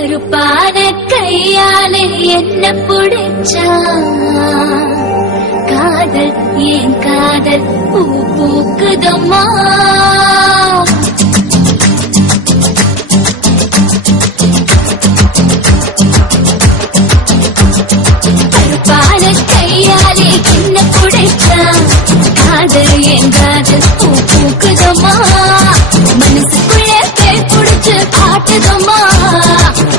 கருப்பான கையாலே என்ன புடிச்சா காதல் ஏன் காதல் பூ பூக்குதம்மா கருப்பான கையாலே என்ன புடிச்சா காதல் ஏன் காதல் பூ பூக்குதம்மா மனசுக்குள்ள பேர் புடிச்சு ஆட்டுதம்மா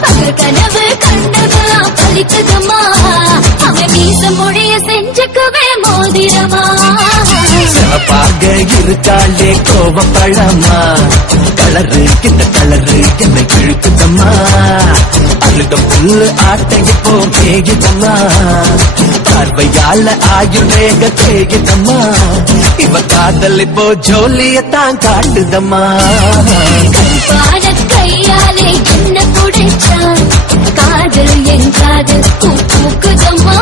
பகல் கனவு கண்டதெல்லாம் பலிக்குதம்மா அவன் மீச மொழிய செஞ்சுக்குவே மோதிரமா சிவப்பாக இருக்காளே கோவப்பழமா கலரு இந்த கலரு என்னை கிழக்குதம்மா அழுத புல்லு ஆட்டைக்கு போ மேகிதம்மா பார்வையால ஆயுர்வேக தேகிதம்மா இவ காதல் இப்போ ஜோலியத்தான் காட்டுதம்மா கருப்பான கையாலே என்ன புடிச்சா காதல் என் காதல் பூ பூக்குதம்மா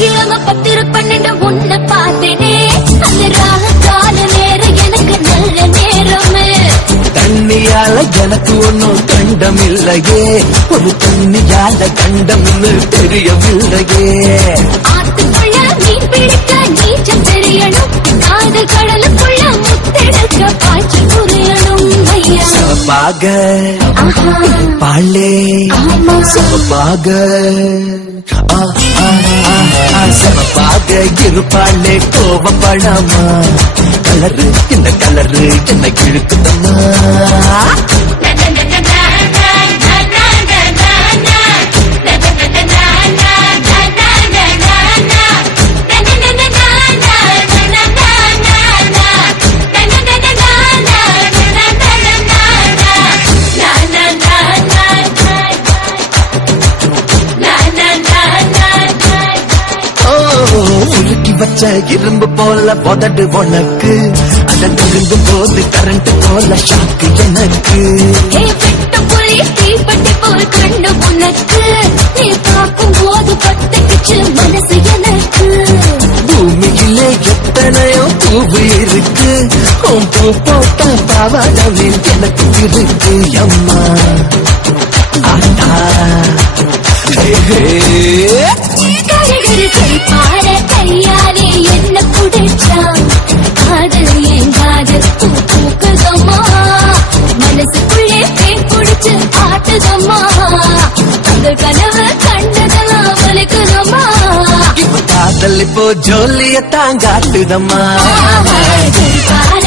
கிழமை 10-12 உன்னை பார்த்தேனே அந்த ராகால நேரம் எனக்கு நல்ல நேரமே தண்ணியால எனக்கு ஒன்னும் கண்டம் இல்லையே ஒரு தண்ணியால கண்டம் தெரியவில்லையே ஆத்துக்குள்ள மீன் பிடிக்க நீச்சல் தெரியணும் காதல் கடலுக்குள்ள முத்தெடுக்க பாய்ச்சல் புரியணும் ஐயா சிவப்பாக பாலே சிவப்பாக சிவப்பாக இருப்பாளே கோவப்படாமா கலரு இந்த கலரு என்னை கிழக்குதம்மா வச்ச இரும்பு போல உதடு உனக்கு அதன் திரும்பும் போது கரண்ட் போல ஷாக்கு எனக்கு புலி தீப்பட்டி போல் கண்டு உனக்கு நீ பார்க்கும் போது பட்டுக்குச்சு மனசு எனக்கு பூமியிலே எத்தனையோ பூவு இருக்கு உன் பூ போட்ட பாவாடவே எனக்கு இருக்கு அம்மா ஆட்டா கருப்பான கையாலே என்ன புடிச்சா காதல் என் காதல் பூ பூக்குதம்மா மனசுக்குள்ளே பேர் புடிச்சு ஆட்டுதம்மா அந்த கனவு கண்டதெல்லாம் வலிக்குதம்மா இப்ப காதல் இப்போ ஜோலியத்தான் காட்டுதம்மா கருப்பான